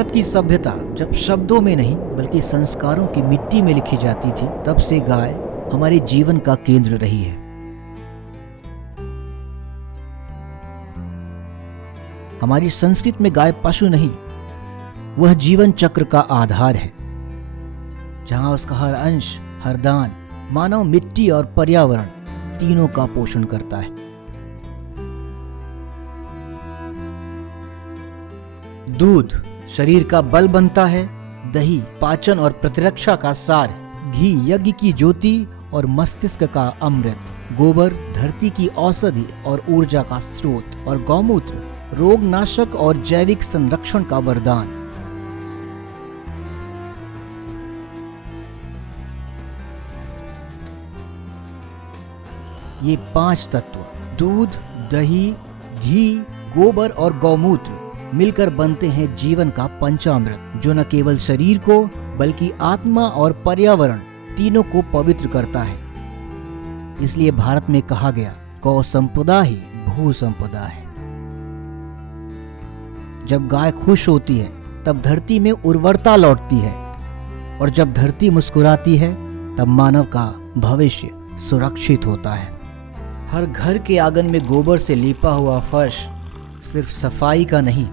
भारत की सभ्यता जब शब्दों में नहीं बल्कि संस्कारों की मिट्टी में लिखी जाती थी, तब से गाय हमारे जीवन का केंद्र रही है। हमारी संस्कृति में गाय पशु नहीं, वह जीवन चक्र का आधार है, जहां उसका हर अंश, हर दान मानव, मिट्टी और पर्यावरण तीनों का पोषण करता है। दूध शरीर का बल बनता है, दही पाचन और प्रतिरक्षा का सार, घी यज्ञ की ज्योति और मस्तिष्क का अमृत, गोबर धरती की औषधि और ऊर्जा का स्रोत, और गौमूत्र रोग नाशक और जैविक संरक्षण का वरदान। ये 5 तत्व दूध, दही, घी, गोबर और गौमूत्र मिलकर बनते हैं जीवन का पंचामृत, जो न केवल शरीर को बल्कि आत्मा और पर्यावरण तीनों को पवित्र करता है। इसलिए भारत में कहा गया, गौ संपदा ही भू संपदा है। जब गाय खुश होती है तब धरती में उर्वरता लौटती है, और जब धरती मुस्कुराती है तब मानव का भविष्य सुरक्षित होता है। हर घर के आंगन में गोबर से लिपा हुआ फर्श सिर्फ सफाई का नहीं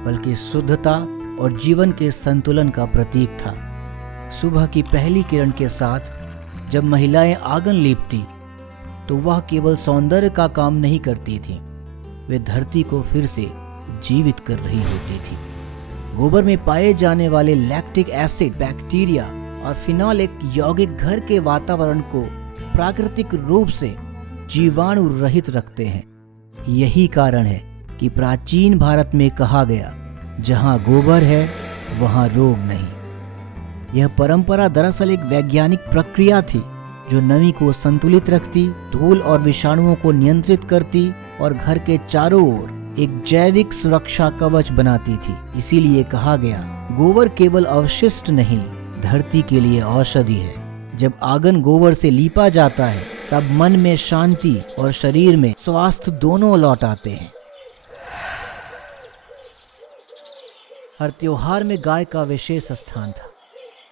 बल्कि शुद्धता और जीवन के संतुलन का प्रतीक था। सुबह की पहली किरण के साथ जब महिलाएं आंगन लीपती तो वह केवल सौंदर्य का काम नहीं करती थीं, वे धरती को फिर से जीवित कर रही होती थी। गोबर में पाए जाने वाले लैक्टिक एसिड, बैक्टीरिया और फिनॉल एक यौगिक घर के वातावरण को प्राकृतिक रूप से जीवाणु रहित रखते हैं। यही कारण है कि प्राचीन भारत में कहा गया, जहां गोबर है वहां रोग नहीं। यह परंपरा दरअसल एक वैज्ञानिक प्रक्रिया थी जो नमी को संतुलित रखती, धूल और विषाणुओं को नियंत्रित करती और घर के चारों ओर एक जैविक सुरक्षा कवच बनाती थी। इसीलिए कहा गया, गोबर केवल अवशिष्ट नहीं, धरती के लिए औषधि है। जब आंगन गोबर से लीपा जाता है तब मन में शांति और शरीर में स्वास्थ्य दोनों लौट आते हैं। हर त्योहार में गाय का विशेष स्थान था।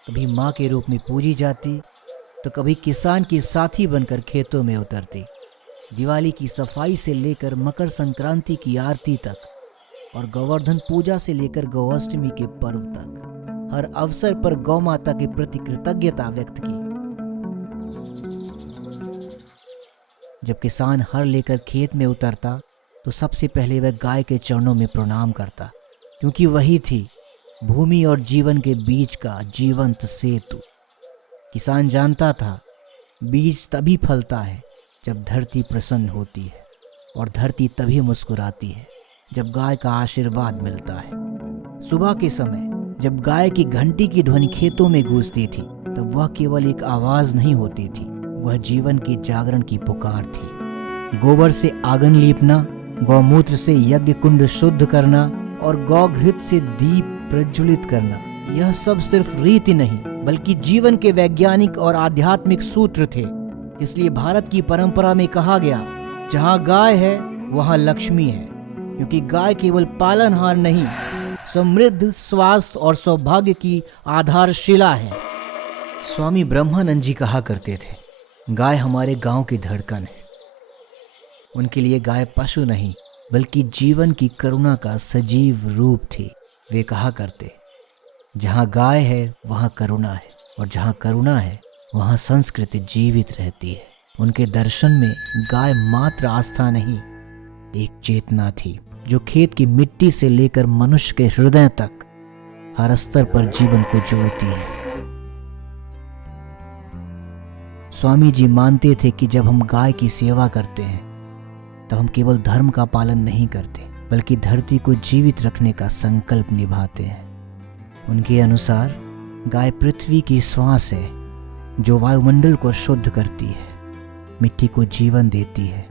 कभी माँ के रूप में पूजी जाती तो कभी किसान की साथी बनकर खेतों में उतरती। दिवाली की सफाई से लेकर मकर संक्रांति की आरती तक, और गोवर्धन पूजा से लेकर गौअष्टमी के पर्व तक, हर अवसर पर गौ माता के प्रति कृतज्ञता व्यक्त की। जब किसान हर लेकर खेत में उतरता तो सबसे पहले वह गाय के चरणों में प्रणाम करता, क्योंकि वही थी भूमि और जीवन के बीच का जीवंत सेतु। किसान जानता था, बीज तभी फलता है जब धरती प्रसन्न होती है, और धरती तभी मुस्कुराती है जब गाय का आशीर्वाद मिलता है। सुबह के समय जब गाय की घंटी की ध्वनि खेतों में गूंजती थी, तब वह केवल एक आवाज नहीं होती थी, वह जीवन के जागरण की पुकार थी। गोबर से आंगन लीपना, गौमूत्र से यज्ञ कुंड शुद्ध करना और गौघृत से दीप प्रज्वलित करना, यह सब सिर्फ रीति नहीं बल्कि जीवन के वैज्ञानिक और आध्यात्मिक सूत्र थे। इसलिए भारत की परंपरा में कहा गया, जहां गाय है वहां लक्ष्मी है, क्योंकि गाय केवल पालनहार नहीं, समृद्ध, स्वास्थ्य और सौभाग्य की आधारशिला है। स्वामी ब्रह्मानंद जी कहा करते थे, गाय हमारे गांव की धड़कन है। उनके लिए गाय पशु नहीं बल्कि जीवन की करुणा का सजीव रूप थी। वे कहा करते, जहाँ गाय है वहाँ करुणा है, और जहाँ करुणा है वहाँ संस्कृति जीवित रहती है। उनके दर्शन में गाय मात्र आस्था नहीं, एक चेतना थी जो खेत की मिट्टी से लेकर मनुष्य के हृदय तक हर स्तर पर जीवन को जोड़ती है। स्वामी जी मानते थे कि जब हम गाय की सेवा करते हैं तब हम केवल धर्म का पालन नहीं करते बल्कि धरती को जीवित रखने का संकल्प निभाते हैं। उनके अनुसार गाय पृथ्वी की श्वास है जो वायुमंडल को शुद्ध करती है, मिट्टी को जीवन देती है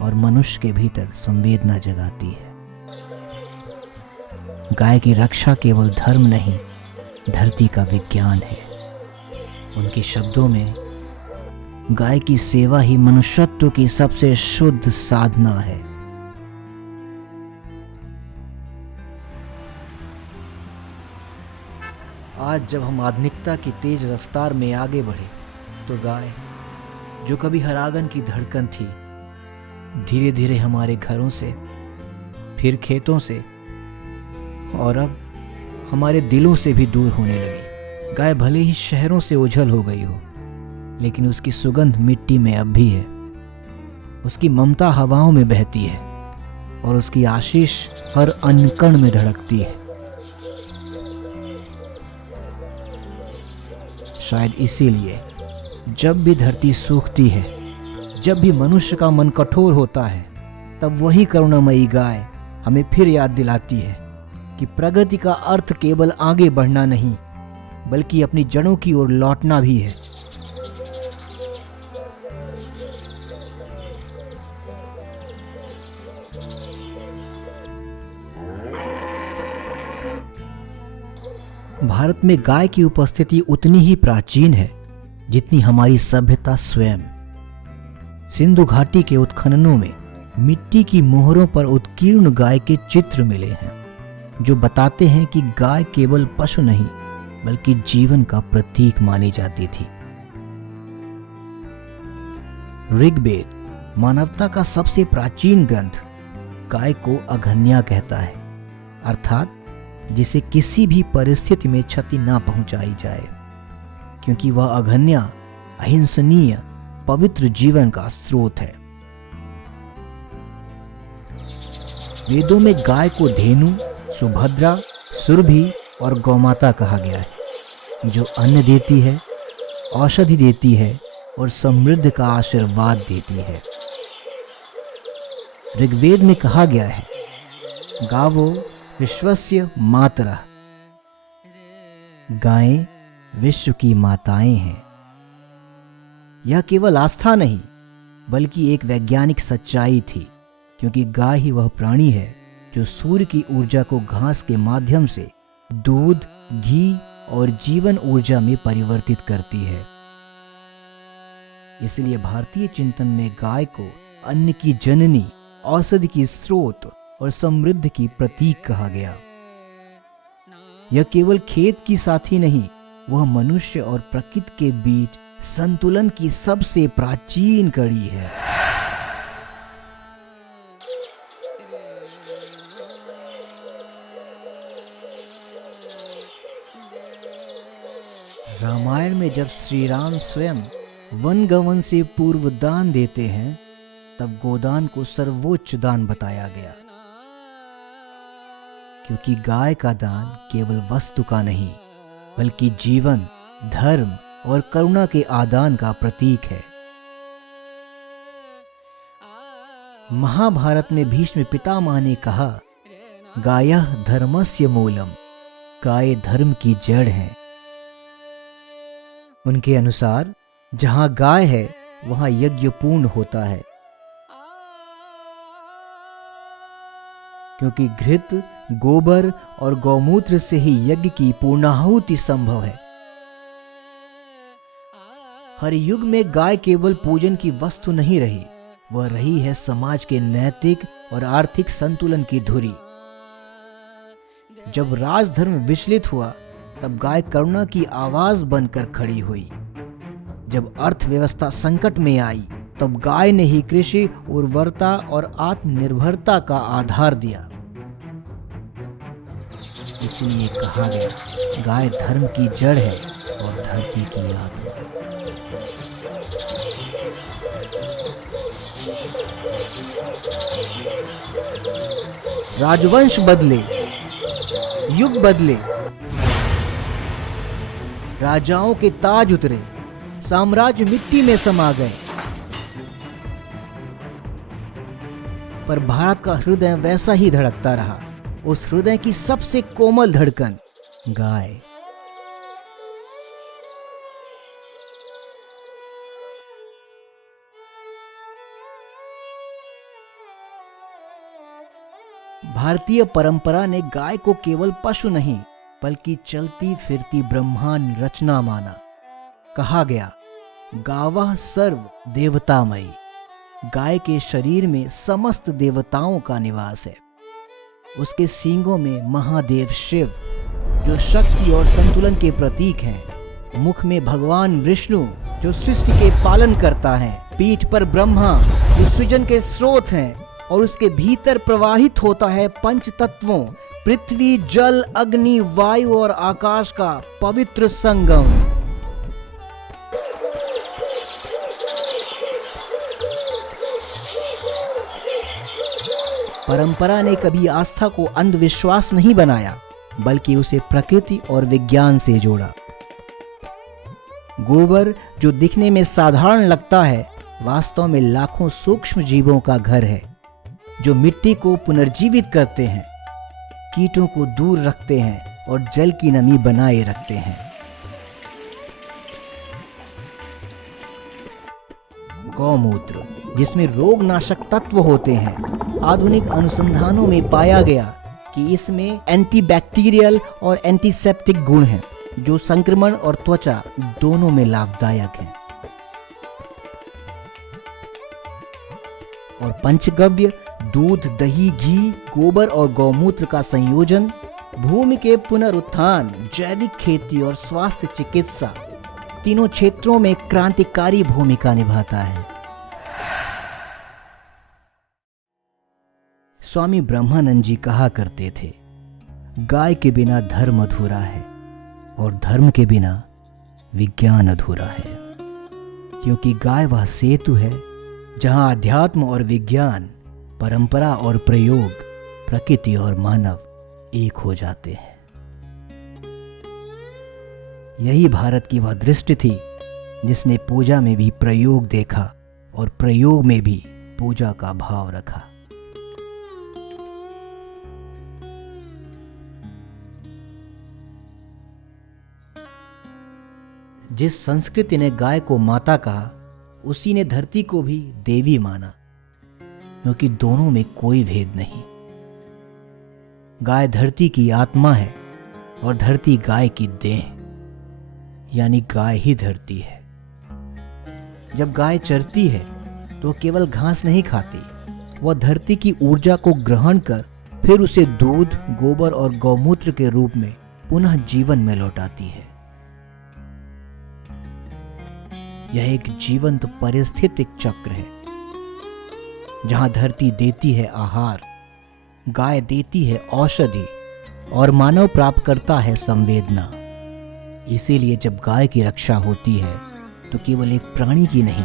और मनुष्य के भीतर संवेदना जगाती है। गाय की रक्षा केवल धर्म नहीं, धरती का विज्ञान है। उनके शब्दों में गाय की सेवा ही मनुष्यत्व की सबसे शुद्ध साधना है। आज जब हम आधुनिकता की तेज रफ्तार में आगे बढ़े तो गाय, जो कभी हर आंगन की धड़कन थी, धीरे धीरे हमारे घरों से, फिर खेतों से और अब हमारे दिलों से भी दूर होने लगी। गाय भले ही शहरों से ओझल हो गई हो, लेकिन उसकी सुगंध मिट्टी में अब भी है, उसकी ममता हवाओं में बहती है और उसकी आशीष हर अनकण में धड़कती है। शायद इसीलिए जब भी धरती सूखती है, जब भी मनुष्य का मन कठोर होता है, तब वही करुणामयी गाय हमें फिर याद दिलाती है कि प्रगति का अर्थ केवल आगे बढ़ना नहीं, बल्कि अपनी जड़ों की ओर लौटना भी है। भारत में गाय की उपस्थिति उतनी ही प्राचीन है जितनी हमारी सभ्यता स्वयं। सिंधु घाटी के उत्खननों में मिट्टी की मोहरों पर उत्कीर्ण गाय के चित्र मिले हैं, जो बताते हैं कि गाय केवल पशु नहीं बल्कि जीवन का प्रतीक मानी जाती थी। ऋग्वेद मानवता का सबसे प्राचीन ग्रंथ गाय को अघन्या कहता है, अर्थात जिसे किसी भी परिस्थिति में क्षति ना पहुंचाई जाए, क्योंकि वह अघन्या, अहिंसनीय, पवित्र जीवन का स्रोत है। वेदों में गाय को धेनु, सुभद्रा, सुरभि और गौमाता कहा गया है, जो अन्न देती है, औषधि देती है और समृद्धि का आशीर्वाद देती है। ऋग्वेद में कहा गया है, गावो विश्वस्य मातरः, गायें विश्व की माताएं हैं। यह केवल आस्था नहीं बल्कि एक वैज्ञानिक सच्चाई थी, क्योंकि गाय ही वह प्राणी है जो सूर्य की ऊर्जा को घास के माध्यम से दूध, घी और जीवन ऊर्जा में परिवर्तित करती है। इसलिए भारतीय चिंतन में गाय को अन्न की जननी, औषधि की स्रोत और समृद्धि की प्रतीक कहा गया। यह केवल खेत की साथी नहीं, वह मनुष्य और प्रकृति के बीच संतुलन की सबसे प्राचीन कड़ी है। रामायण में जब श्री राम स्वयं वन गवन से पूर्व दान देते हैं, तब गोदान को सर्वोच्च दान बताया गया, क्योंकि गाय का दान केवल वस्तु का नहीं बल्कि जीवन, धर्म और करुणा के आदान का प्रतीक है। महाभारत में भीष्म पितामह ने कहा, गायः धर्मस्य मूलम, गाय धर्म की जड़ है। उनके अनुसार जहां गाय है वहां यज्ञ पूर्ण होता है, क्योंकि घृत, गोबर और गौमूत्र से ही यज्ञ की पूर्णाहुति संभव है। हर युग में गाय केवल पूजन की वस्तु नहीं रही, वह रही है समाज के नैतिक और आर्थिक संतुलन की धुरी। जब राजधर्म विचलित हुआ, तब गाय करुणा की आवाज बनकर खड़ी हुई। जब अर्थव्यवस्था संकट में आई, तब गाय ने ही कृषि, उर्वरता और आत्मनिर्भरता का आधार दिया। इसलिए कहा गया, गाय धर्म की जड़ है और धरती की आत्मा। राजवंश बदले, युग बदले, राजाओं के ताज उतरे, साम्राज्य मिट्टी में समा गए, पर भारत का हृदय वैसा ही धड़कता रहा। उस हृदय की सबसे कोमल धड़कन गाय। भारतीय परंपरा ने गाय को केवल पशु नहीं बल्कि चलती फिरती ब्रह्मांड रचना माना। कहा गया, गावः सर्व देवतामयी, गाय के शरीर में समस्त देवताओं का निवास है। उसके सींगों में महादेव शिव, जो शक्ति और संतुलन के प्रतीक हैं। मुख में भगवान विष्णु जो सृष्टि के पालन करता है। पीठ पर ब्रह्मा जो सृजन के स्रोत हैं और उसके भीतर प्रवाहित होता है पंच तत्वों पृथ्वी, जल, अग्नि, वायु और आकाश का पवित्र संगम। परंपरा ने कभी आस्था को अंधविश्वास नहीं बनाया, बल्कि उसे प्रकृति और विज्ञान से जोड़ा। गोबर जो दिखने में साधारण लगता है, वास्तव में लाखों सूक्ष्म जीवों का घर है, जो मिट्टी को पुनर्जीवित करते हैं, कीटों को दूर रखते हैं और जल की नमी बनाए रखते हैं। गौमूत्र जिसमें रोगनाशक तत्व होते हैं। आधुनिक अनुसंधानों में पाया गया कि इसमें एंटीबैक्टीरियल और एंटीसेप्टिक गुण हैं, जो संक्रमण और त्वचा दोनों में लाभदायक हैं। और पंचगव्य दूध, दही, घी, गोबर और गौमूत्र का संयोजन भूमि के पुनरुत्थान, जैविक खेती और स्वास्थ्य चिकित्सा तीनों क्षेत्रों में क्रांतिकारी भूमिका निभाता है। स्वामी ब्रह्मानंद जी कहा करते थे, गाय के बिना धर्म अधूरा है और धर्म के बिना विज्ञान अधूरा है, क्योंकि गाय वह सेतु है जहां अध्यात्म और विज्ञान, परंपरा और प्रयोग, प्रकृति और मानव एक हो जाते हैं। यही भारत की वह दृष्टि थी जिसने पूजा में भी प्रयोग देखा और प्रयोग में भी पूजा का भाव रखा। जिस संस्कृति ने गाय को माता कहा, उसी ने धरती को भी देवी माना, क्योंकि दोनों में कोई भेद नहीं। गाय धरती की आत्मा है और धरती गाय की देह, यानी गाय ही धरती है। जब गाय चरती है तो केवल घास नहीं खाती, वह धरती की ऊर्जा को ग्रहण कर फिर उसे दूध, गोबर और गौमूत्र के रूप में पुनः जीवन में लौटाती है। यह एक जीवंत पारिस्थितिक चक्र है, जहां धरती देती है आहार, गाय देती है औषधि और मानव प्राप्त करता है संवेदना। इसीलिए जब गाय की रक्षा होती है तो केवल एक प्राणी की नहीं,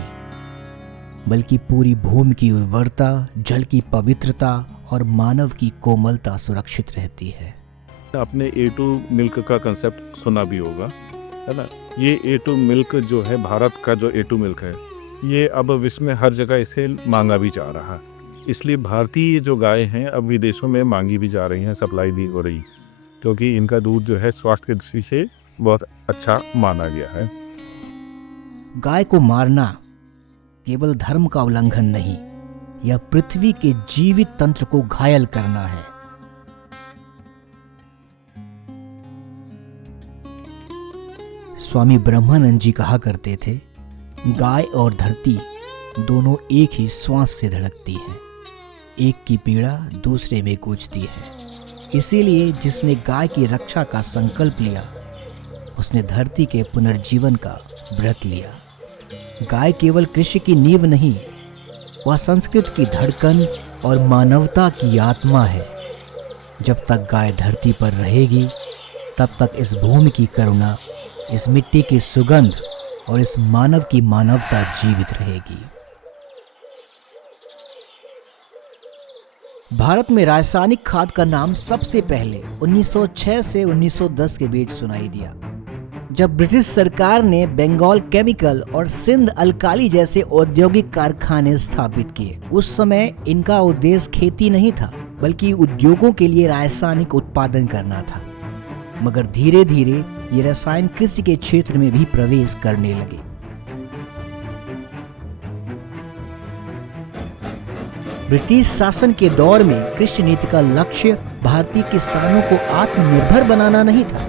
बल्कि पूरी भूमि की उर्वरता, जल की पवित्रता और मानव की कोमलता सुरक्षित रहती है। आपने A2 मिल्क का कंसेप्ट सुना भी होगा, है ना। ये A2 मिल्क जो है, भारत का जो A2 मिल्क है, ये अब विश्व में हर जगह इसे मांगा भी जा रहा है। इसलिए भारतीय जो गाय हैं अब विदेशों में मांगी भी जा रही हैं, सप्लाई भी हो रही, क्योंकि इनका दूध जो है स्वास्थ्य की दृष्टि से बहुत अच्छा माना गया है। गाय को मारना केवल धर्म का उल्लंघन नहीं, यह पृथ्वी के जीवित तंत्र को घायल करना है। स्वामी ब्रह्मानंद जी कहा करते थे, गाय और धरती दोनों एक ही श्वास से धड़कती हैं, एक की पीड़ा दूसरे में गूंजती है। इसीलिए जिसने गाय की रक्षा का संकल्प लिया, उसने धरती के पुनर्जीवन का व्रत लिया। गाय केवल कृषि की नींव नहीं, वह संस्कृत की धड़कन और मानवता की आत्मा है। जब तक गाय धरती पर रहेगी, तब तक इस भूमि की करुणा, इस मिट्टी की सुगंध और इस मानव की मानवता जीवित रहेगी। भारत में रासायनिक खाद का नाम सबसे पहले 1906 से 1910 के बीच सुनाई दिया, जब ब्रिटिश सरकार ने बंगाल केमिकल और सिंध अल्काली जैसे औद्योगिक कारखाने स्थापित किए। उस समय इनका उद्देश्य खेती नहीं था, बल्कि उद्योगों के लिए रासायनिक उत्पादन करना था। मगर धीरे धीरे ये रसायन कृषि के क्षेत्र में भी प्रवेश करने लगे। ब्रिटिश शासन के दौर में कृषि नीति का लक्ष्य भारतीय किसानों को आत्मनिर्भर बनाना नहीं था,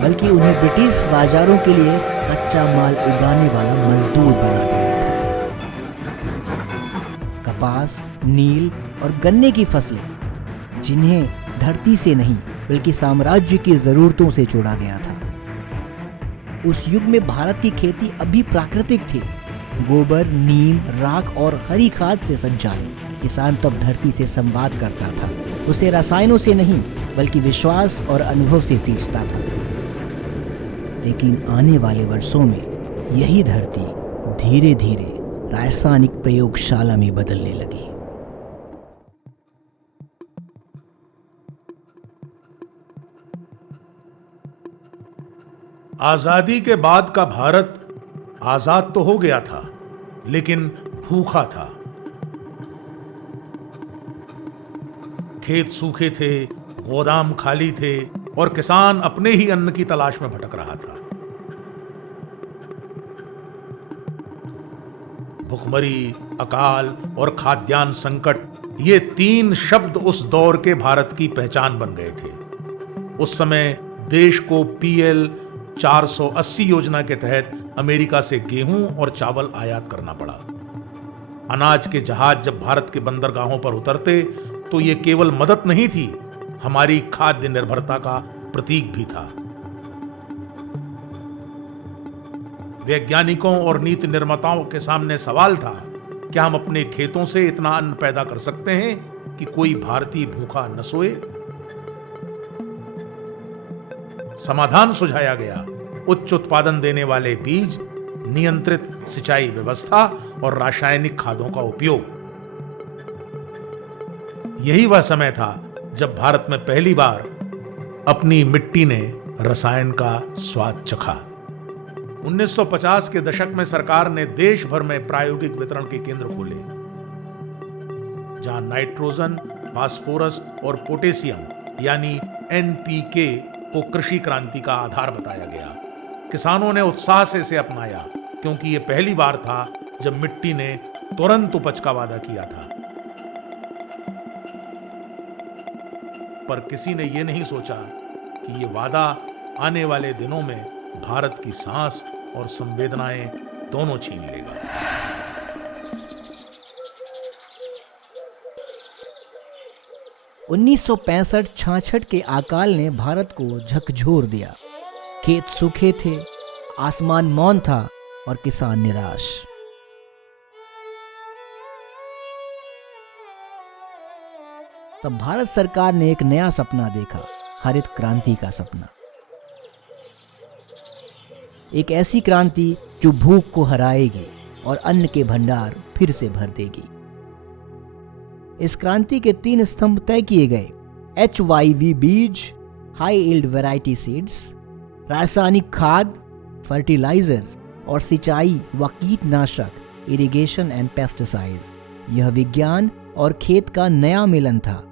बल्कि उन्हें ब्रिटिश बाजारों के लिए कच्चा माल उगाने वाला मजदूर बना देना था। कपास, नील और गन्ने की फसलें, जिन्हें धरती से नहीं बल्कि साम्राज्य की जरूरतों से जोड़ा गया था। उस युग में भारत की खेती अभी प्राकृतिक थी, गोबर, नीम, राख और हरी खाद से संचालित। किसान तब धरती से संवाद करता था, उसे रसायनों से नहीं बल्कि विश्वास और अनुभव से सींचता था। लेकिन आने वाले वर्षों में यही धरती धीरे धीरे रासायनिक प्रयोगशाला में बदलने लगी। आजादी के बाद का भारत आजाद तो हो गया था, लेकिन भूखा था। खेत सूखे थे, गोदाम खाली थे और किसान अपने ही अन्न की तलाश में भटक रहा था। भुखमरी, अकाल और खाद्यान्न संकट, ये 3 शब्द उस दौर के भारत की पहचान बन गए थे। उस समय देश को PL 480 योजना के तहत अमेरिका से गेहूं और चावल आयात करना पड़ा। अनाज के जहाज जब भारत के बंदरगाहों पर उतरते तो ये केवल मदद नहीं थी, हमारी खाद्य निर्भरता का प्रतीक भी था। वैज्ञानिकों और नीति निर्माताओं के सामने सवाल था, क्या हम अपने खेतों से इतना अन्न पैदा कर सकते हैं कि कोई भारतीय भूखा न सोए? समाधान सुझाया गया, उच्च उत्पादन देने वाले बीज, नियंत्रित सिंचाई व्यवस्था और रासायनिक खादों का उपयोग। यही वह समय था जब भारत में पहली बार अपनी मिट्टी ने रसायन का स्वाद चखा। 1950 के दशक में सरकार ने देश भर में प्रायोगिक वितरण के केंद्र खोले, जहां नाइट्रोजन, फास्फोरस और पोटेशियम यानी NPK को कृषि क्रांति का आधार बताया गया। किसानों ने उत्साह से इसे अपनाया, क्योंकि यह पहली बार था जब मिट्टी ने तुरंत उपज का वादा किया था। पर किसी ने यह नहीं सोचा कि यह वादा आने वाले दिनों में भारत की सांस और संवेदनाएं दोनों छीन लेगा। उन्नीस 1965-66 के अकाल ने भारत को झकझोर दिया। खेत सूखे थे, आसमान मौन था और किसान निराश। तब भारत सरकार ने एक नया सपना देखा, हरित क्रांति का सपना। एक ऐसी क्रांति जो भूख को हराएगी और अन्न के भंडार फिर से भर देगी। इस क्रांति के 3 स्तंभ तय किए गए: HYV बीज, हाई यील्ड वैरायटी सीड्स, रासायनिक खाद, फर्टिलाइजर्स और सिंचाई व कीटनाशक, इरिगेशन एंड पेस्टिसाइड्स। यह विज्ञान और खेत का नया मिलन था।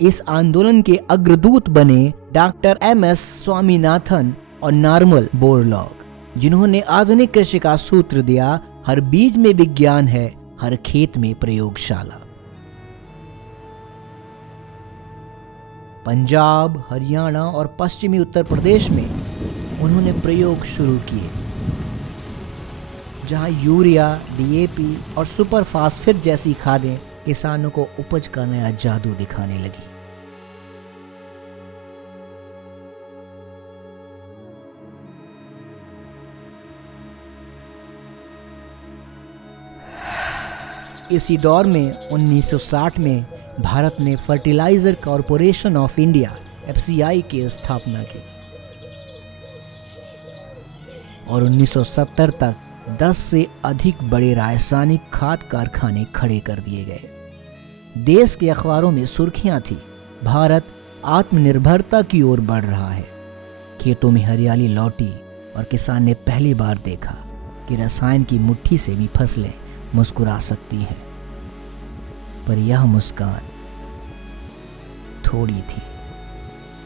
इस आंदोलन के अग्रदूत बने डॉक्टर MS स्वामीनाथन और नॉर्मन बोरलॉग, जिन्होंने आधुनिक कृषि का सूत्र दिया, हर बीज में विज्ञान है, हर खेत में प्रयोगशाला। पंजाब, हरियाणा और पश्चिमी उत्तर प्रदेश में उन्होंने प्रयोग शुरू किए, जहां यूरिया, DAP और सुपर फास्फेट जैसी खादें किसानों को उपज का नया जादू दिखाने लगी। इसी दौर में 1960 में भारत ने fertiliser corporation of India FCI की स्थापना की और 1970 तक 10 से अधिक बड़े रासायनिक खाद कारखाने खड़े कर दिए गए। देश के अखबारों में सुर्खियां थी, भारत आत्मनिर्भरता की ओर बढ़ रहा है। खेतों में हरियाली लौटी और किसान ने पहली बार देखा कि रसायन की मुट्ठी से भी फसलें मुस्कुरा सकती है। पर यह मुस्कान थोड़ी थी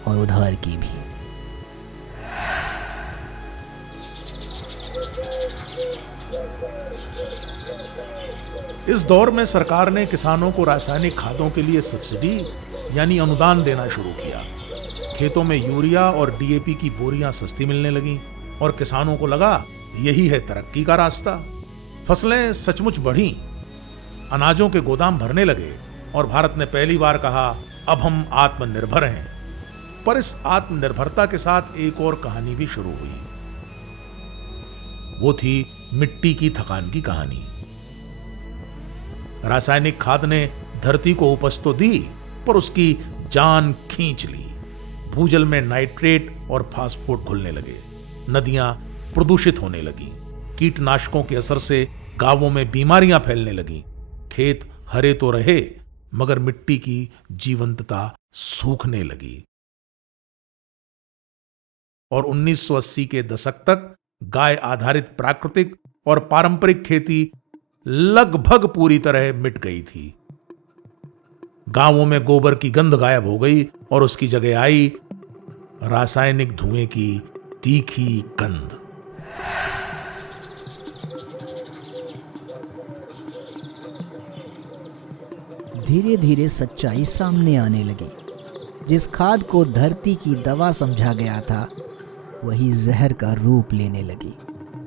और उधार की भी। इस दौर में सरकार ने किसानों को रासायनिक खादों के लिए सब्सिडी यानी अनुदान देना शुरू किया। खेतों में यूरिया और DAP की बोरियां सस्ती मिलने लगीं और किसानों को लगा यही है तरक्की का रास्ता। फसलें सचमुच बढ़ीं, अनाजों के गोदाम भरने लगे और भारत ने पहली बार कहा अब हम आत्मनिर्भर हैं। पर इस आत्मनिर्भरता के साथ एक और कहानी भी शुरू हुई। वो थी मिट्टी की थकान की कहानी। रासायनिक खाद ने धरती को उपज तो दी, पर उसकी जान खींच ली। भूजल में नाइट्रेट और फास्फोट घुलने लगे, नदियां प्रदूषित होने लगी, कीटनाशकों के असर से गांवों में बीमारियां फैलने लगी, खेत हरे तो रहे मगर मिट्टी की जीवंतता सूखने लगी। और 1980 के दशक तक गाय आधारित प्राकृतिक और पारंपरिक खेती लगभग पूरी तरह मिट गई थी। गांवों में गोबर की गंध गायब हो गई और उसकी जगह आई रासायनिक धुएं की तीखी गंध। धीरे धीरे सच्चाई सामने आने लगी। जिस खाद को धरती की दवा समझा गया था, वही जहर का रूप लेने लगी।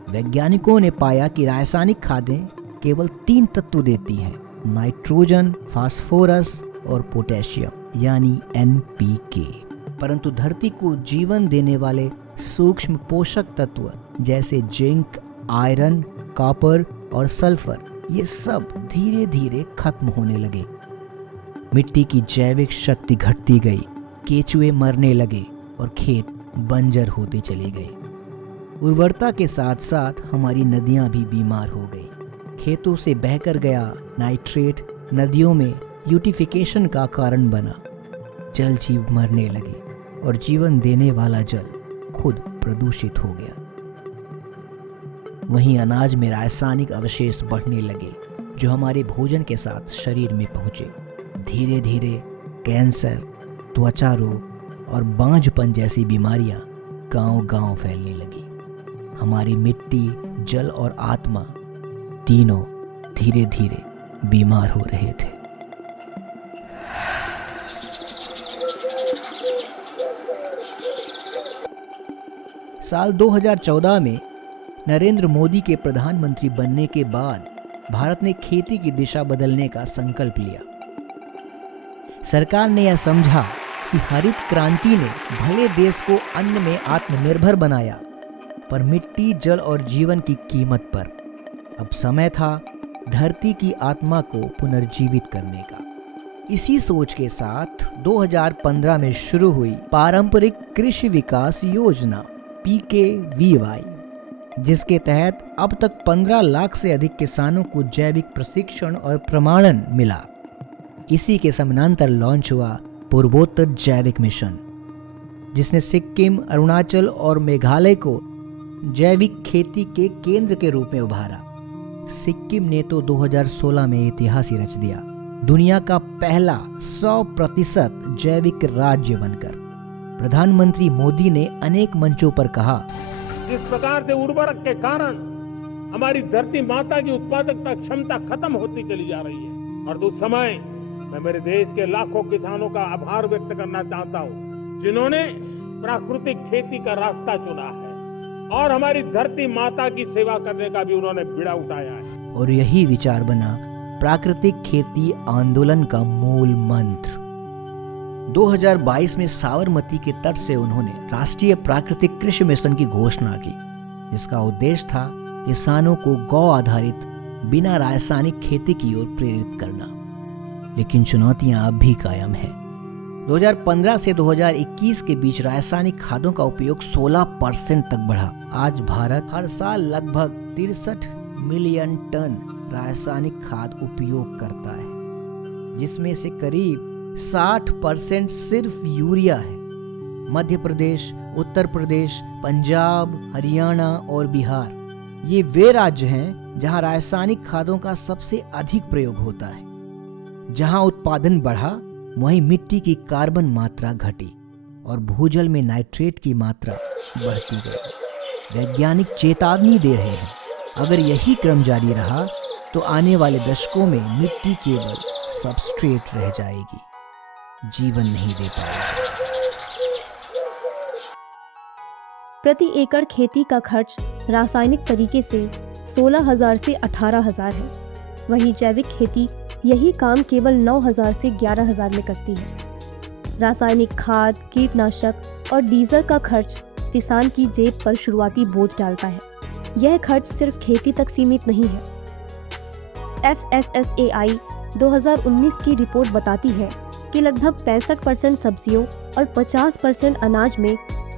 वैज्ञानिकों ने पाया कि रासायनिक खादें केवल 3 तत्व देती हैं, नाइट्रोजन, फास्फोरस और पोटेशियम यानी NPK। परंतु धरती को जीवन देने वाले सूक्ष्म पोषक तत्व जैसे जिंक, आयरन, कॉपर और सल्फर, ये सब धीरे धीरे खत्म होने लगे। मिट्टी की जैविक शक्ति घटती गई, केचुए मरने लगे और खेत बंजर होते चले गए। उर्वरता के साथ साथ हमारी नदियां भी बीमार हो गई। खेतों से बहकर गया नाइट्रेट नदियों में यूटिफिकेशन का कारण बना। जल जीव मरने लगे और जीवन देने वाला जल खुद प्रदूषित हो गया। वहीं अनाज में रासायनिक अवशेष बढ़ने लगे जो हमारे भोजन के साथ शरीर में पहुंचे। धीरे धीरे कैंसर, त्वचा रोग और बांझपन जैसी बीमारियां गांव-गांव फैलने लगी। हमारी मिट्टी, जल और आत्मा तीनों धीरे धीरे बीमार हो रहे थे। साल 2014 में नरेंद्र मोदी के प्रधानमंत्री बनने के बाद भारत ने खेती की दिशा बदलने का संकल्प लिया। सरकार ने यह समझा कि हरित क्रांति ने भले देश को अन्न में आत्मनिर्भर बनाया, पर मिट्टी, जल और जीवन की कीमत पर। अब समय था धरती की आत्मा को पुनर्जीवित करने का। इसी सोच के साथ 2015 में शुरू हुई पारंपरिक कृषि विकास योजना PKVY, जिसके तहत अब तक 15 लाख से अधिक किसानों को जैविक प्रशिक्षण और प्रमाणन मिला। इसी के समानांतर लॉन्च हुआ पूर्वोत्तर जैविक मिशन, जिसने सिक्किम, अरुणाचल और मेघालय को जैविक खेती के केंद्र के रूप में उभारा। सिक्किम ने तो 2016 में इतिहास ही रच दिया, दुनिया का पहला 100% जैविक राज्य बनकर। प्रधानमंत्री मोदी ने अनेक मंचों पर कहा, जिस प्रकार से उर्वरक के कारण हमारी धरती माता की उत्पादकता क्षमता खत्म होती चली जा रही है, और उस समय मैं मेरे देश के लाखों किसानों का आभार व्यक्त करना चाहता हूं, जिन्होंने प्राकृतिक खेती का रास्ता चुना है और हमारी धरती माता की सेवा करने का भी उन्होंने बीड़ा उठाया है। और यही विचार बना प्राकृतिक खेती आंदोलन का मूल मंत्र। 2022 में साबरमती के तट से उन्होंने राष्ट्रीय प्राकृतिक कृषि मिशन की घोषणा की, जिसका उद्देश्य था किसानों को गौ आधारित बिना रासायनिक खेती की ओर प्रेरित करना। लेकिन चुनौतियां अब भी कायम हैं। 2015 से 2021 के बीच रासायनिक खादों का उपयोग 16% तक बढ़ा। आज भारत हर साल लगभग 63 मिलियन टन रासायनिक खाद उपयोग करता है, जिसमें से करीब 60% सिर्फ यूरिया है। मध्य प्रदेश, उत्तर प्रदेश, पंजाब, हरियाणा और बिहार ये वे राज्य हैं जहां रासायनिक खादों का सबसे अधिक प्रयोग होता है। जहां उत्पादन बढ़ा, वहीं मिट्टी की कार्बन मात्रा घटी और भूजल में नाइट्रेट की मात्रा बढ़ती गई। वैज्ञानिक चेतावनी दे रहे हैं, अगर यही क्रम जारी रहा तो आने वाले दशकों में मिट्टी केवल सबस्ट्रेट रह जाएगी, जीवन नहीं दे पाएगी। प्रति एकड़ खेती का खर्च रासायनिक तरीके से 16,000 से 18,000 है। वहीं जैविक खेती यही काम केवल 9,000 से 11,000 में करती है। रासायनिक खाद, कीटनाशक और डीजल का खर्च किसान की जेब पर शुरुआती बोझ डालता है। यह खर्च सिर्फ खेती तक सीमित नहीं है। FSSAI 2019 की रिपोर्ट बताती है कि लगभग 65% सब्जियों और 50% अनाज में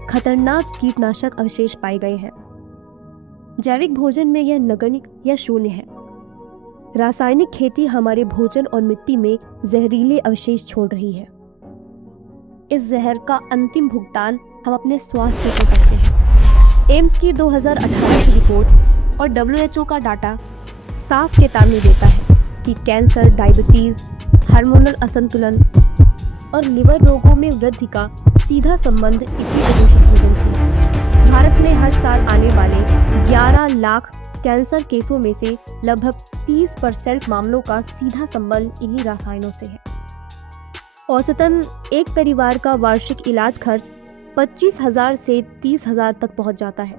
खतरनाक कीटनाशक अवशेष पाए गए हैं। जैविक भोजन में यह नगण्य या शून्य है। रासायनिक खेती हमारे भोजन और मिट्टी में जहरीले अवशेष छोड़ रही है। इस जहर का अंतिम भुगतान हम अपने स्वास्थ्य से करते हैं। एम्स की 2018 की रिपोर्ट और WHO का डाटा साफ चेतावनी देता है कि कैंसर, डायबिटीज, हार्मोनल असंतुलन और लिवर रोगों में वृद्धि का सीधा संबंध इसी प्रदूषित भोजन से है। भारत में हर साल आने वाले 11 लाख कैंसर केसों में से लगभग 30% मामलों का सीधा संबंध इन्हीं रसायनों से है। औसतन एक परिवार का वार्षिक इलाज खर्च 25,000 से 30,000 तक पहुंच जाता है।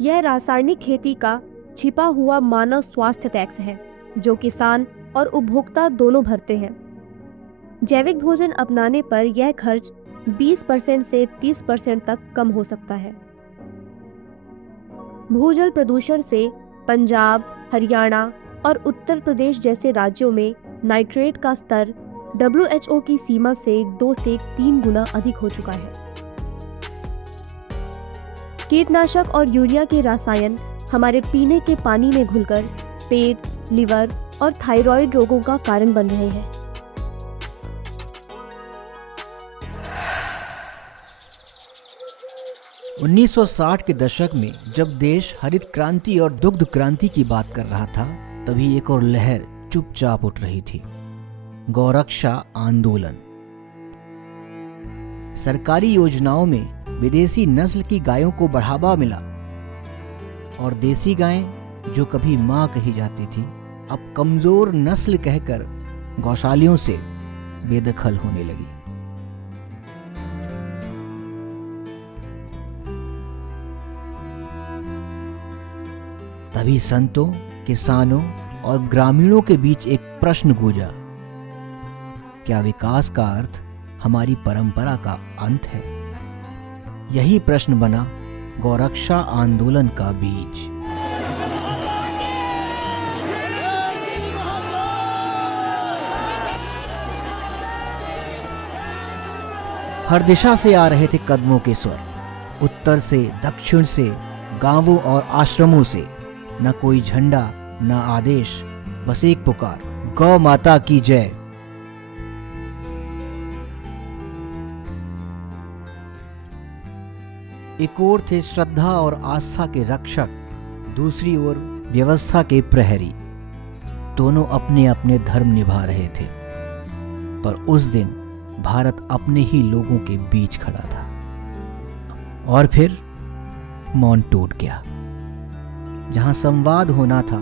यह रासायनिक खेती का छिपा हुआ मानव स्वास्थ्य टैक्स है जो किसान और उपभोक्ता दोनों भरते हैं। जैविक भोजन अपनाने पर यह खर्च 20% से 30% तक कम हो सकता है। भूजल प्रदूषण से पंजाब, हरियाणा और उत्तर प्रदेश जैसे राज्यों में नाइट्रेट का स्तर WHO की सीमा से 2 से 3 गुना अधिक हो चुका है। कीटनाशक और यूरिया के रसायन हमारे पीने के पानी में घुलकर पेट, लिवर और थायराइड रोगों का कारण बन रहे हैं। उन्नीस 1960 के दशक में जब देश हरित क्रांति और दुग्ध क्रांति की बात कर रहा था, तभी एक और लहर चुपचाप उठ रही थी, गौरक्षा आंदोलन। सरकारी योजनाओं में विदेशी नस्ल की गायों को बढ़ावा मिला और देसी गायें जो कभी मां कही जाती थी अब कमजोर नस्ल कहकर गौशालियों से बेदखल होने लगी। तभी संतों, किसानों और ग्रामीणों के बीच एक प्रश्न गूंजा, क्या विकास का अर्थ हमारी परंपरा का अंत है? यही प्रश्न बना गौरक्षा आंदोलन का बीज। हर दिशा से आ रहे थे कदमों के स्वर, उत्तर से, दक्षिण से, गांवों और आश्रमों से। न कोई झंडा, न आदेश, बस एक पुकार, गौ माता की जय। एक ओर थे श्रद्धा और आस्था के रक्षक, दूसरी ओर व्यवस्था के प्रहरी। दोनों अपने अपने धर्म निभा रहे थे, पर उस दिन भारत अपने ही लोगों के बीच खड़ा था। और फिर मौन टूट गया। जहां संवाद होना था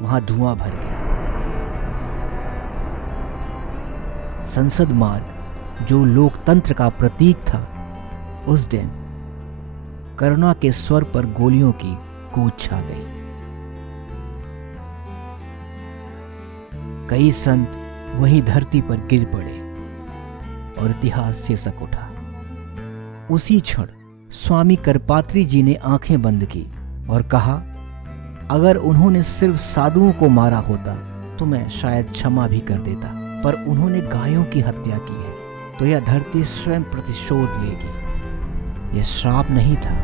वहां धुआं भर गया। संसद मार्ग जो लोकतंत्र का प्रतीक था, उस दिन करुणा के स्वर पर गोलियों की गूंज छा गई। कई संत वही धरती पर गिर पड़े और इतिहास सिसक उठा। उसी क्षण स्वामी करपात्री जी ने आंखें बंद की और कहा, अगर उन्होंने सिर्फ साधुओं को मारा होता तो मैं शायद क्षमा भी कर देता, पर उन्होंने गायों की हत्या की है तो यह धरती स्वयं प्रतिशोध लेगी। यह श्राप नहीं था,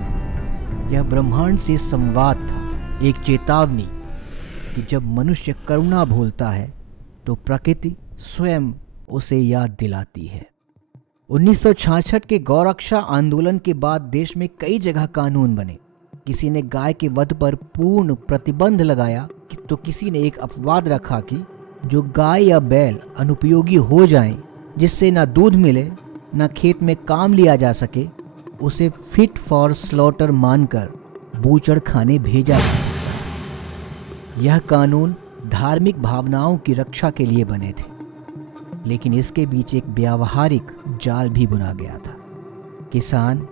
यह ब्रह्मांड से संवाद था, एक चेतावनी कि जब मनुष्य करुणा भूलता है तो प्रकृति स्वयं उसे याद दिलाती है। 1966 के गौरक्षा आंदोलन के बाद देश में कई जगह कानून बने। किसी ने गाय के वध पर पूर्ण प्रतिबंध लगाया तो किसी ने एक अपवाद रखा कि जो गाय या बैल अनुपयोगी हो जाएं, जिससे ना दूध मिले ना खेत में काम लिया जा सके, उसे फिट फॉर स्लॉटर मानकर बूचड़ खाने भेजा जा सकता। यह कानून धार्मिक भावनाओं की रक्षा के लिए बने थे, लेकिन इसके बीच एक व्यावहारिक जाल भी बुना गया था। किसान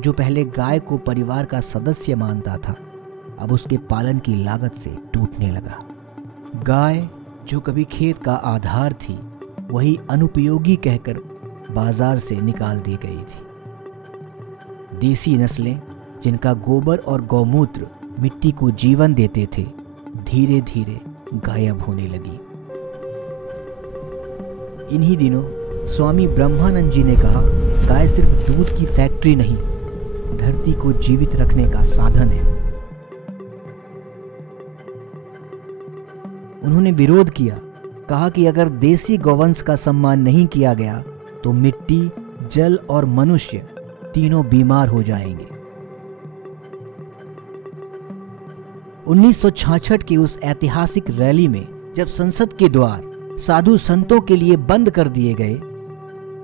जो पहले गाय को परिवार का सदस्य मानता था, अब उसके पालन की लागत से टूटने लगा। गाय जो कभी खेत का आधार थी, वही अनुपयोगी कहकर बाजार से निकाल दी गई थी। देसी नस्लें जिनका गोबर और गौमूत्र मिट्टी को जीवन देते थे, धीरे धीरे गायब होने लगी। इन्हीं दिनों स्वामी ब्रह्मानंद जी ने कहा, गाय सिर्फ दूध की फैक्ट्री नहीं, धरती को जीवित रखने का साधन है। उन्होंने विरोध किया, कहा कि अगर देसी गौवंश का सम्मान नहीं किया गया तो मिट्टी, जल और मनुष्य तीनों बीमार हो जाएंगे। 1966 की उस ऐतिहासिक रैली में जब संसद के द्वार साधु संतों के लिए बंद कर दिए गए,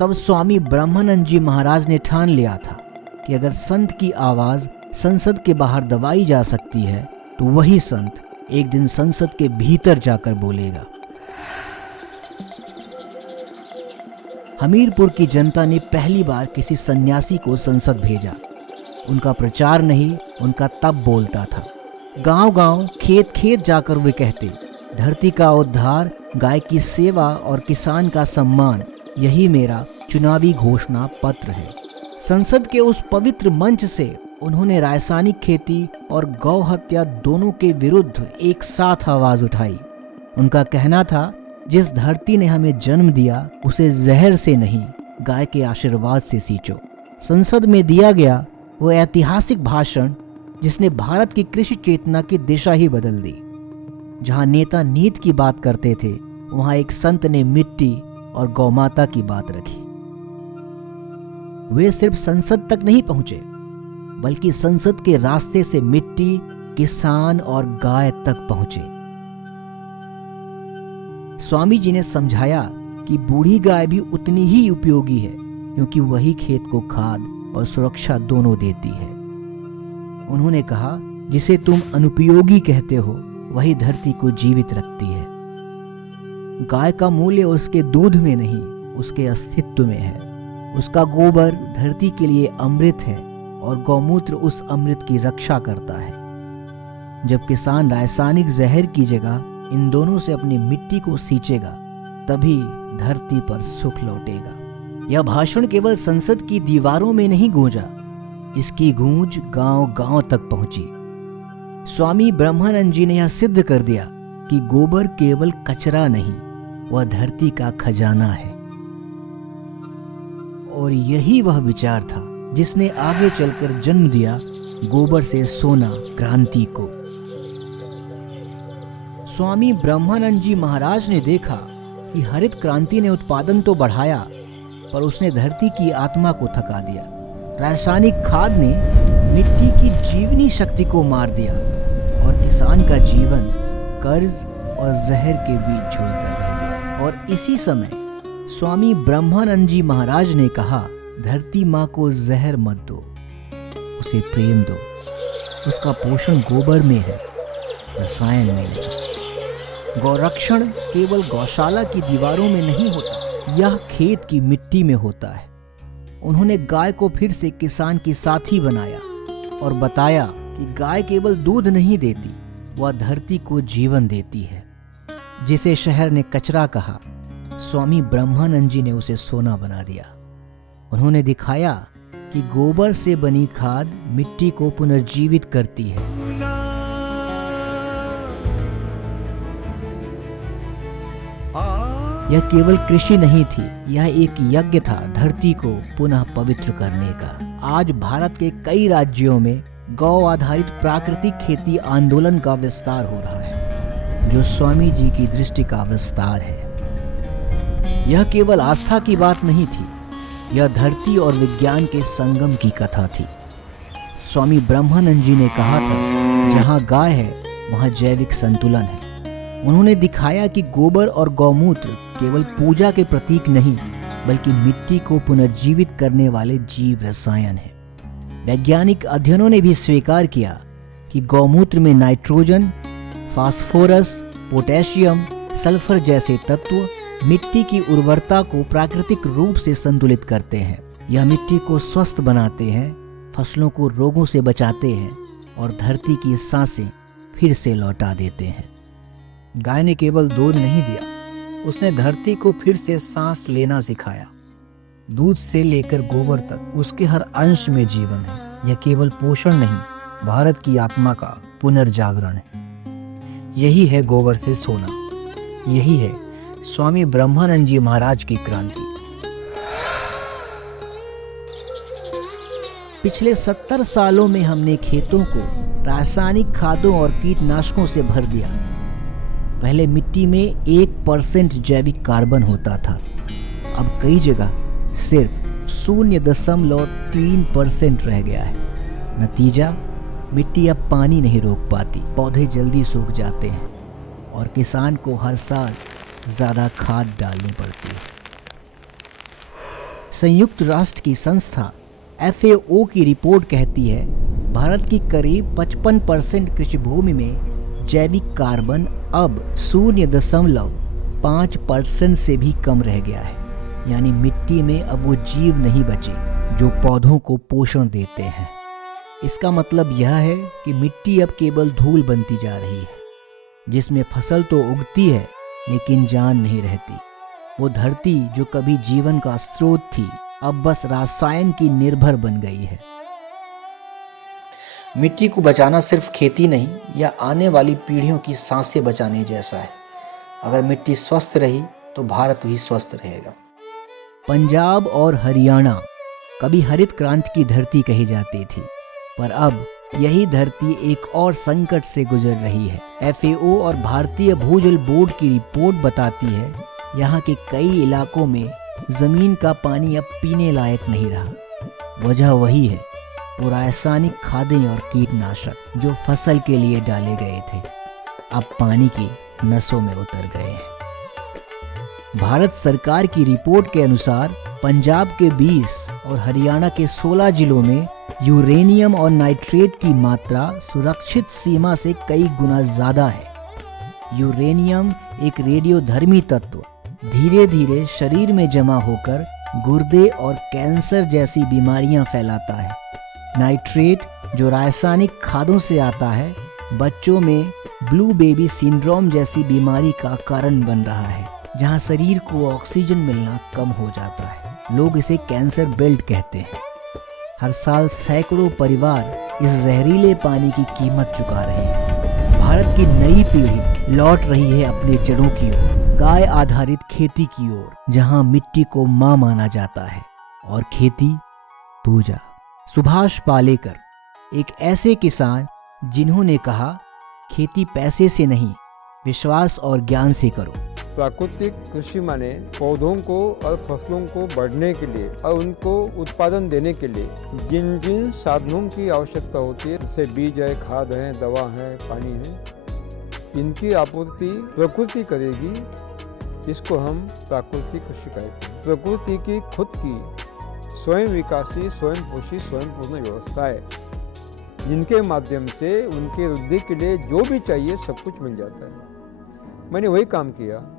तब स्वामी ब्रह्मानंद जी महाराज ने ठान लिया था कि अगर संत की आवाज संसद के बाहर दबाई जा सकती है तो वही संत एक दिन संसद के भीतर जाकर बोलेगा। हमीरपुर की जनता ने पहली बार किसी सन्यासी को संसद भेजा। उनका प्रचार नहीं, उनका तब बोलता था। गांव-गांव, खेत-खेत जाकर वे कहते, धरती का उद्धार, गाय की सेवा और किसान का सम्मान, यही मेरा चुनावी घोषणा पत्र है। संसद के उस पवित्र मंच से उन्होंने रासायनिक खेती और गौ हत्या दोनों के विरुद्ध एक साथ आवाज उठाई। उनका कहना था, जिस धरती ने हमें जन्म दिया उसे जहर से नहीं, गाय के आशीर्वाद से सींचो। संसद में दिया गया वो ऐतिहासिक भाषण जिसने भारत की कृषि चेतना की दिशा ही बदल दी। जहां नेता नीत की बात करते थे, वहां एक संत ने मिट्टी और गौमाता की बात रखी। वे सिर्फ संसद तक नहीं पहुंचे, बल्कि संसद के रास्ते से मिट्टी, किसान और गाय तक पहुंचे। स्वामी जी ने समझाया कि बूढ़ी गाय भी उतनी ही उपयोगी है, क्योंकि वही खेत को खाद और सुरक्षा दोनों देती है। उन्होंने कहा, जिसे तुम अनुपयोगी कहते हो वही धरती को जीवित रखती है। गाय का मूल्य उसके दूध में नहीं, उसके अस्तित्व में है। उसका गोबर धरती के लिए अमृत है और गौमूत्र उस अमृत की रक्षा करता है। जब किसान रासायनिक जहर की जगह इन दोनों से अपनी मिट्टी को सींचेगा, तभी धरती पर सुख लौटेगा। यह भाषण केवल संसद की दीवारों में नहीं गूंजा, इसकी गूंज गांव-गांव तक पहुंची। स्वामी ब्रह्मानंद जी ने यह सिद्ध कर दिया कि गोबर केवल कचरा नहीं, वह धरती का खजाना है। और यही वह विचार था जिसने आगे चलकर जन्म दिया गोबर से सोना क्रांति को। स्वामी ब्रह्मानंद जी महाराज ने देखा कि हरित क्रांति ने उत्पादन तो बढ़ाया, पर उसने धरती की आत्मा को थका दिया। रासायनिक खाद ने मिट्टी की जीवनी शक्ति को मार दिया और किसान का जीवन कर्ज और जहर के बीच झूलता रह गया। और इसी समय स्वामी ब्रह्मानंद जी महाराज ने कहा, धरती माँ को जहर मत दो, उसे प्रेम दो। उसका पोषण गोबर में है, रसायन में नहीं। गौरक्षण केवल गौशाला की दीवारों में नहीं होता, यह खेत की मिट्टी में होता है। उन्होंने गाय को फिर से किसान की साथी बनाया और बताया कि गाय केवल दूध नहीं देती, वह धरती को जीवन देती है। जिसे शहर ने कचरा कहा, स्वामी ब्रह्मानंद जी ने उसे सोना बना दिया। उन्होंने दिखाया कि गोबर से बनी खाद मिट्टी को पुनर्जीवित करती है। यह केवल कृषि नहीं थी, यह एक यज्ञ था धरती को पुनः पवित्र करने का। आज भारत के कई राज्यों में गौ आधारित प्राकृतिक खेती आंदोलन का विस्तार हो रहा है, जो स्वामी जी की दृष्टि का विस्तार है। यह केवल आस्था की बात नहीं थी, यह धरती और विज्ञान के संगम की कथा थी। स्वामी ब्रह्मानंद जी ने कहा था, जहाँ गाय है वहाँ जैविक संतुलन है। उन्होंने दिखाया कि गोबर और गौमूत्र केवल पूजा के प्रतीक नहीं, बल्कि मिट्टी को पुनर्जीवित करने वाले जीव रसायन है। वैज्ञानिक अध्ययनों ने भी स्वीकार किया कि गौमूत्र में नाइट्रोजन, फास्फोरस, पोटेशियम, सल्फर जैसे तत्व मिट्टी की उर्वरता को प्राकृतिक रूप से संतुलित करते हैं। यह मिट्टी को स्वस्थ बनाते हैं, फसलों को रोगों से बचाते हैं और धरती की सांसें फिर से लौटा देते हैं। गाय ने केवल दूध नहीं दिया, उसने धरती को फिर से सांस लेना सिखाया। दूध से लेकर गोबर तक उसके हर अंश में जीवन है। यह केवल पोषण नहीं, भारत की आत्मा का पुनर्जागरण है। यही है गोबर से सोना, यही है स्वामी ब्रह्मानंद जी महाराज की क्रांति। पिछले 70 सालों में हमने खेतों को रासायनिक खादों और कीटनाशकों से भर दिया। पहले मिट्टी में 1% जैविक कार्बन होता था, अब कई जगह सिर्फ 0.3% रह गया है। नतीजा, मिट्टी अब पानी नहीं रोक पाती, पौधे जल्दी सूख जाते हैं और किसान को हर साल ज़्यादा खाद डालनी पड़ती है। संयुक्त राष्ट्र की संस्था FAO की रिपोर्ट कहती है भारत की करीब 55% कृषि भूमि में जैविक कार्बन अब 0.5% से भी कम रह गया है। यानी मिट्टी में अब वो जीव नहीं बचे जो पौधों को पोषण देते हैं। इसका मतलब यह है कि मिट्टी अब केवल धूल बनती जा रही है, जिसमें फसल तो उगती है लेकिन जान नहीं रहती। वो धरती जो कभी जीवन का स्रोत थी, अब बस रसायन की निर्भर बन गई है। मिट्टी को बचाना सिर्फ खेती नहीं या आने वाली पीढ़ियों की सांसें बचाने जैसा है। अगर मिट्टी स्वस्थ रही तो भारत भी स्वस्थ रहेगा। पंजाब और हरियाणा कभी हरित क्रांति की धरती कही जाती थी, पर अब यही धरती एक और संकट से गुजर रही है। FAO और भारतीय भूजल बोर्ड की रिपोर्ट बताती है यहाँ के कई इलाकों में जमीन का पानी अब पीने लायक नहीं रहा। वजह वही है, वो रासायनिक खादें और कीटनाशक जो फसल के लिए डाले गए थे, अब पानी की नसों में उतर गए हैं। भारत सरकार की रिपोर्ट के अनुसार पंजाब के 20 और हरियाणा के 16 जिलों में यूरेनियम और नाइट्रेट की मात्रा सुरक्षित सीमा से कई गुना ज्यादा है। यूरेनियम एक रेडियोधर्मी तत्व धीरे धीरे शरीर में जमा होकर गुर्दे और कैंसर जैसी बीमारियां फैलाता है। नाइट्रेट जो रासायनिक खादों से आता है, बच्चों में ब्लू बेबी सिंड्रोम जैसी बीमारी का कारण बन रहा है, जहां शरीर को ऑक्सीजन मिलना कम हो जाता है। लोग इसे कैंसर बेल्ट कहते हैं। हर साल सैकड़ों परिवार इस जहरीले पानी की कीमत चुका रहे हैं। भारत की नई पीढ़ी लौट रही है अपने जड़ों की ओर, गाय आधारित खेती की ओर, जहां मिट्टी को मां माना जाता है और खेती पूजा। सुभाष पालेकर एक ऐसे किसान जिन्होंने कहा, खेती पैसे से नहीं, विश्वास और ज्ञान से करो। प्राकृतिक कृषि माने पौधों को और फसलों को बढ़ने के लिए और उनको उत्पादन देने के लिए जिन जिन साधनों की आवश्यकता होती है, जैसे बीज है, खाद है, दवा है, पानी है, इनकी आपूर्ति प्रकृति करेगी। इसको हम प्राकृतिक कृषि कहते हैं। प्रकृति की खुद की स्वयं विकासी, स्वयं पोषी, स्वयं पूर्ण व्यवस्था है, जिनके माध्यम से उनके वृद्धि के लिए जो भी चाहिए सब कुछ मिल जाता है। मैंने वही काम किया,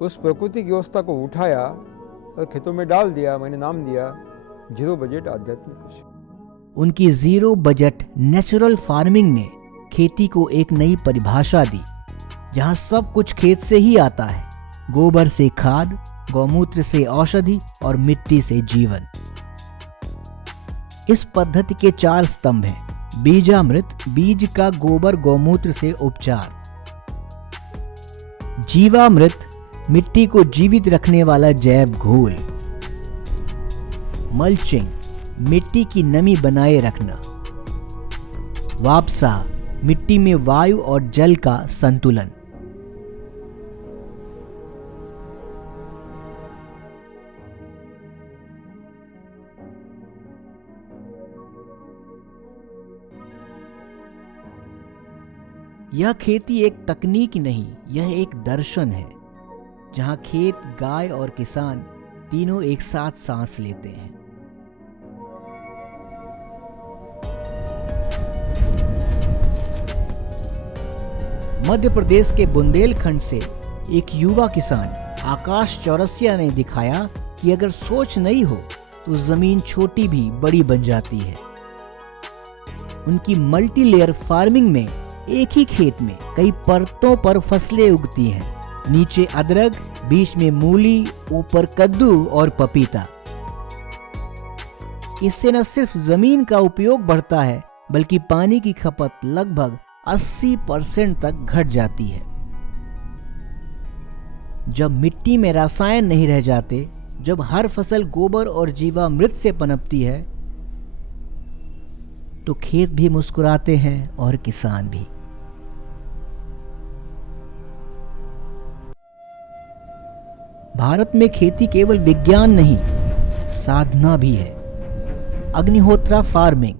उस प्रकृति की व्यवस्था को उठाया और खेतों में डाल दिया। मैंने नाम दिया जीरो बजट आध्यात्मिक कृषि। उनकी जीरो बजट नेचुरल फार्मिंग ने खेती को एक नई परिभाषा दी, जहां सब कुछ खेत से ही आता है। गोबर से खाद, गौमूत्र से औषधि और मिट्टी से जीवन। इस पद्धति के 4 स्तंभ हैं। बीजामृत, बीज का गोबर गौमूत्र से उपचार। जीवामृत, मिट्टी को जीवित रखने वाला जैव घोल। मल्चिंग, मिट्टी की नमी बनाए रखना। वापसा, मिट्टी में वायु और जल का संतुलन। यह खेती एक तकनीक नहीं, यह एक दर्शन है, जहां खेत, गाय और किसान तीनों एक साथ सांस लेते हैं। मध्य प्रदेश के बुंदेलखंड से एक युवा किसान आकाश चौरसिया ने दिखाया कि अगर सोच नहीं हो तो जमीन छोटी भी बड़ी बन जाती है। उनकी मल्टी लेयर फार्मिंग में एक ही खेत में कई परतों पर फसलें उगती हैं। नीचे अदरक, बीच में मूली, ऊपर कद्दू और पपीता। इससे न सिर्फ जमीन का उपयोग बढ़ता है बल्कि पानी की खपत लगभग 80% तक घट जाती है। जब मिट्टी में रसायन नहीं रह जाते, जब हर फसल गोबर और जीवामृत से पनपती है, तो खेत भी मुस्कुराते हैं और किसान भी। भारत में खेती केवल विज्ञान नहीं, साधना भी है। अग्निहोत्रा फार्मिंग,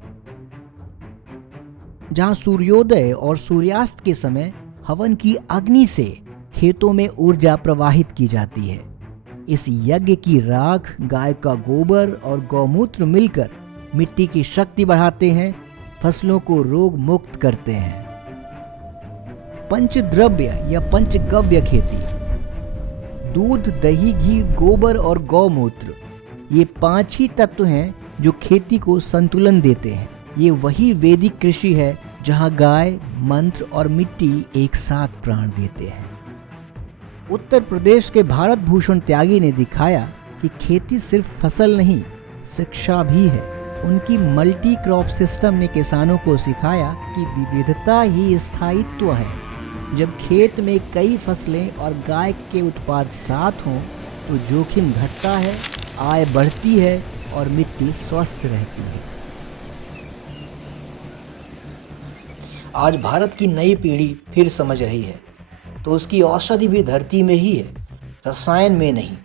जहां सूर्योदय और सूर्यास्त के समय हवन की अग्नि से खेतों में ऊर्जा प्रवाहित की जाती है। इस यज्ञ की राख, गाय का गोबर और गौमूत्र मिलकर मिट्टी की शक्ति बढ़ाते हैं, फसलों को रोग मुक्त करते हैं। पंचद्रव्य या पंचगव्य खेती, दूध, दही, घी, गोबर और गौमूत्र, ये 5 ही तत्व हैं जो खेती को संतुलन देते हैं। ये वही वैदिक कृषि है जहां गाय, मंत्र और मिट्टी एक साथ प्राण देते हैं। उत्तर प्रदेश के भारत भूषण त्यागी ने दिखाया कि खेती सिर्फ फसल नहीं, शिक्षा भी है। उनकी मल्टी क्रॉप सिस्टम ने किसानों को सिखाया कि विविधता ही स्थायित्व है। जब खेत में कई फसलें और गाय के उत्पाद साथ हों तो जोखिम घटता है, आय बढ़ती है और मिट्टी स्वस्थ रहती है। आज भारत की नई पीढ़ी फिर समझ रही है तो उसकी औषधि भी धरती में ही है, रसायन में नहीं।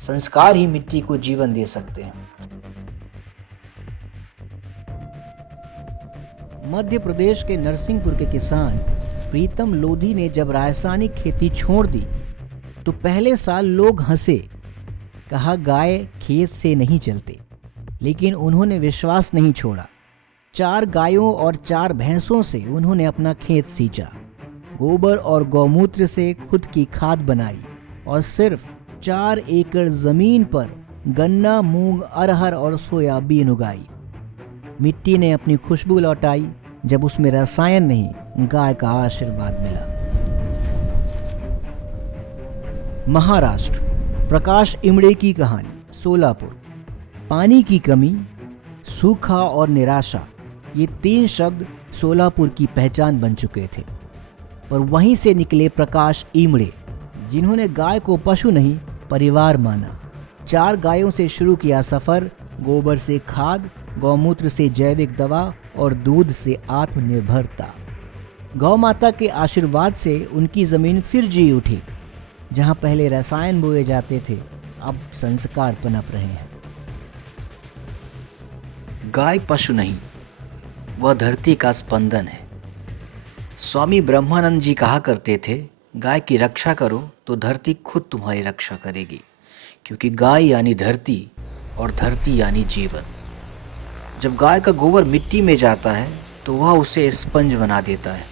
संस्कार ही मिट्टी को जीवन दे सकते हैं। मध्य प्रदेश के नरसिंहपुर के किसान प्रीतम लोधी ने जब रासायनिक खेती छोड़ दी तो पहले साल लोग हंसे, कहा गाय खेत से नहीं चलते, लेकिन उन्होंने विश्वास नहीं छोड़ा। 4 गायों और 4 भैंसों से उन्होंने अपना खेत सींचा, गोबर और गौमूत्र से खुद की खाद बनाई और सिर्फ 4 एकड़ जमीन पर गन्ना, मूंग, अरहर और सोयाबीन उगाई। मिट्टी ने अपनी खुशबू लौटाई जब उसमें रसायन नहीं, गाय का आशीर्वाद मिला। महाराष्ट्र, प्रकाश इमड़े की कहानी, सोलापुर। पानी की कमी, सूखा और निराशा, ये 3 शब्द सोलापुर की पहचान बन चुके थे। पर वहीं से निकले प्रकाश इमड़े, जिन्होंने गाय को पशु नहीं परिवार माना। 4 गायों से शुरू किया सफर, गोबर से खाद, गौमूत्र से जैविक दवा और दूध से आत्मनिर्भरता। गौ माता के आशीर्वाद से उनकी जमीन फिर जी उठी। जहां पहले रसायन बोए जाते थे, अब संस्कार पनप रहे हैं। गाय पशु नहीं, वह धरती का स्पंदन है। स्वामी ब्रह्मानंद जी कहा करते थे, गाय की रक्षा करो तो धरती खुद तुम्हारी रक्षा करेगी, क्योंकि गाय यानी धरती और धरती यानी जीवन। जब गाय का गोबर मिट्टी में जाता है तो वह उसे स्पंज बना देता है।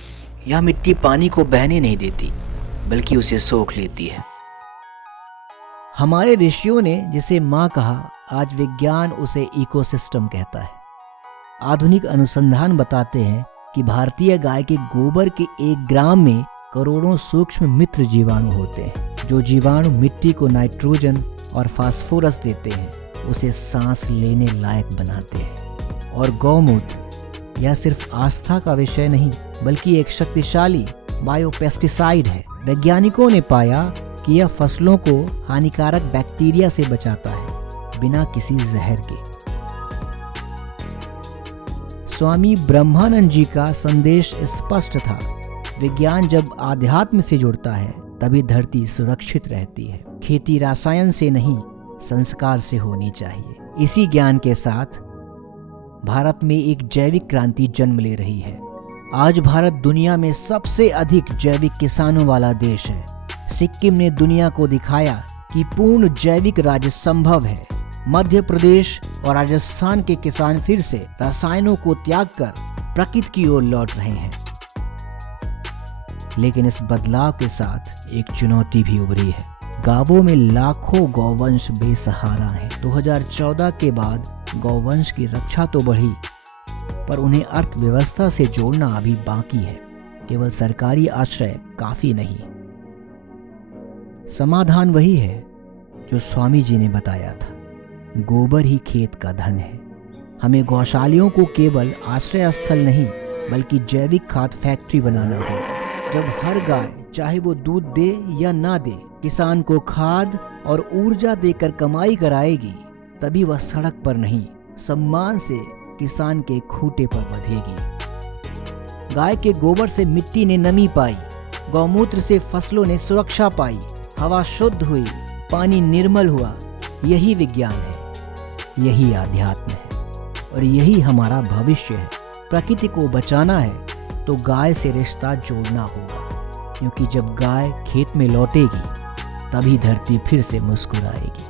यह मिट्टी पानी को बहने नहीं देती, बल्कि उसे सोख लेती है। हमारे ऋषियों ने जिसे माँ कहा, आज विज्ञान उसे इकोसिस्टम कहता है। आधुनिक अनुसंधान बताते हैं कि भारतीय गाय के गोबर के 1 ग्राम में करोड़ों सूक्ष्म मित्र जीवाणु होते हैं। जो जीवाणु मिट्टी को नाइट्रोजन और फास्फोरस देते हैं, उसे सांस लेने लायक बनाते हैं। और गौमूत्र यह सिर्फ आस्था का विषय नहीं, बल्कि एक शक्तिशाली बायोपेस्टिसाइड है। वैज्ञानिकों ने पाया कि यह फसलों को हानिकारक बैक्टीरिया से बचाता है, बिना किसी जहर के। स्वामी ब्रह्मानंद जी का संदेश स्पष्ट था, विज्ञान जब आध्यात्म से जुड़ता है तभी धरती सुरक्षित रहती है। खेती रसायन से नहीं, संस्कार से होनी चाहिए। इसी ज्ञान के साथ भारत में एक जैविक क्रांति जन्म ले रही है। आज भारत दुनिया में सबसे अधिक जैविक किसानों वाला देश है। सिक्किम ने दुनिया को दिखाया कि पूर्ण जैविक राज्य संभव है। मध्य प्रदेश और राजस्थान के किसान फिर से रसायनों को त्याग कर प्रकृति की ओर लौट रहे हैं। लेकिन इस बदलाव के साथ एक चुनौती भी उभरी है। गांवों में लाखों गौवंश बेसहारा हैं। 2014 के बाद गौवंश की रक्षा तो बढ़ी, पर उन्हें अर्थव्यवस्था से जोड़ना अभी बाकी है। केवल सरकारी आश्रय काफी नहीं। समाधान वही है जो स्वामी जी ने बताया था, गोबर ही खेत का धन है। हमें गौशालाओं को केवल आश्रय स्थल नहीं बल्कि जैविक खाद फैक्ट्री बनाना होगा। जब हर गाय, चाहे वो दूध दे या ना दे, किसान को खाद और ऊर्जा देकर कमाई कराएगी, तभी वह सड़क पर नहीं, सम्मान से किसान के खूंटे पर बंधेगी। गाय के गोबर से मिट्टी ने नमी पाई, गौमूत्र से फसलों ने सुरक्षा पाई, हवा शुद्ध हुई, पानी निर्मल हुआ। यही विज्ञान है, यही आध्यात्म है और यही हमारा भविष्य है। प्रकृति को बचाना है तो गाय से रिश्ता जोड़ना होगा, क्योंकि जब गाय खेत में लौटेगी तभी धरती फिर से मुस्कुराएगी।